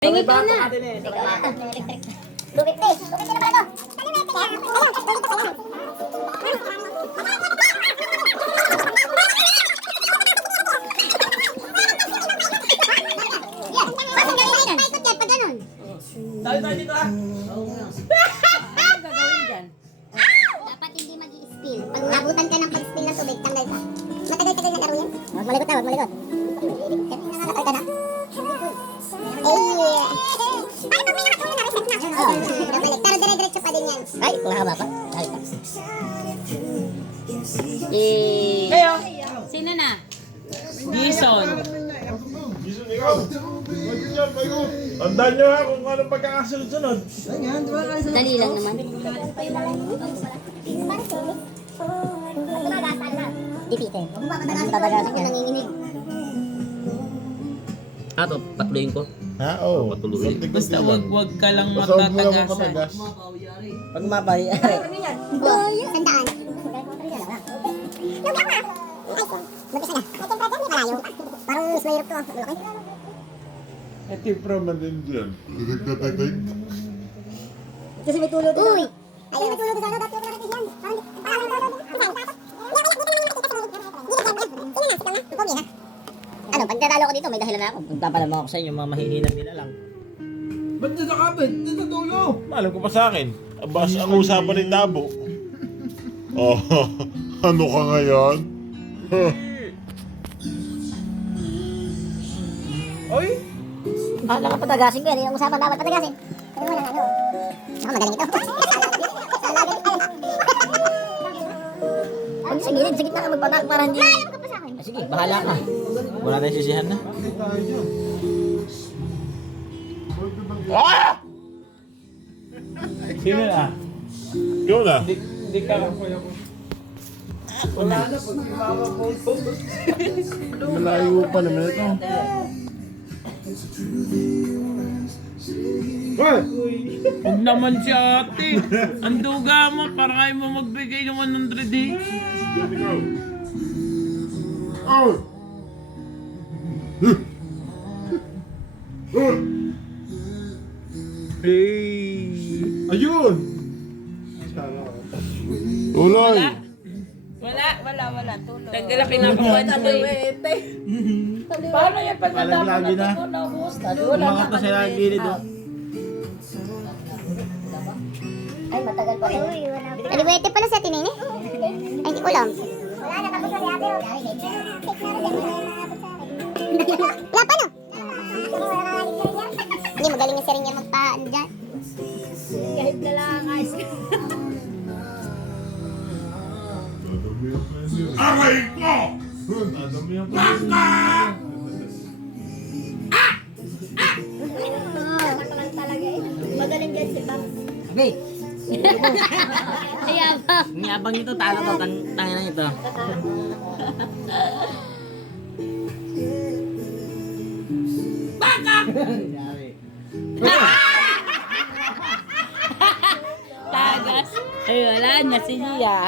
Tingin ka na. Lupit na ba ito? Tayo dito ah. Ano gagawin dyan? Dapat hindi mag-i-spill. Pag nabutan ka ng pag-spill ng tubig, tanggal ka. Matagal-tagal na laro yan. Huwag malikot na, huwag malikot. Nakal ka na. Paano pag may nakatulong na reset na? Oo, balik. Pero dire-diretso pa din yan. Ay, mahaba pa. Ay, pa. Kayo. Sino na? Gison. Tandaan nyo ha kung ano pagkakasunod-sunod. Dali lang naman. Dipite. Babagasan ka nanginginig. Ato, patuloyin ko. Ha? Oo. Patuloy. Basta wag ka lang Basta huwag mo lang matatagasan. mapatagas. Pag mabay, Sandaan. Lugi ako na. Mag-isa na. May temperature, may malayo. Parang mas mahirap to. Malaki. Ito yung problem din dyan. Tigtig. Kasi may tulog doon. Uy! Ayun, may tulog doon. Dati ako nakikita yan. Parang tulog. Ano, pag natalo ko dito, may dahilan na ako. Magpapalam ako sa inyo, mga mahihina nila lang. Ba't dito kapit? Dito dulo. Alam ko pa sa akin. Bas ang usapan ni Tabo. Oh, ano ka ngayon? Oy. Ano ka patagasin ko yan? Yung usapan dapat patagasin. Pero wala ano. Saka magaling ito. Huwag sa gilid, sa gitna ka magpatak para hindi... Maalam ka pa sa akin. Sige, bahala ka. Wala tayong sisihan na. Ah! Sino na? Ikaw na. Hindi ka lang kuya ko. Wala na pag mama po. Malayo pa naman ito. Huwag naman si ate. Ang duga mo, para kayo mo magbigay ng 100 each. Oh! Hey. Ayun! Uloy! Wala. Tulog. Tagdala kinakabahan na ete. Paano yan pag Lagi na. Umangat na sila ang gilid doon. Ay, matagal pa rin. Aliwete pala sa atin eh. Ay, hindi ko alam. Wala na, tapos na si ate. Wala pa no? Hindi, magaling na si rin yan magpaan dyan. Kahit na lang, guys. Aray ko! Madami yung Magaling dyan si Pam. Okay. Ayabang. Ang yabang nito, talo to. Tangin na ito. Tagas. Ay, wala na si Nia.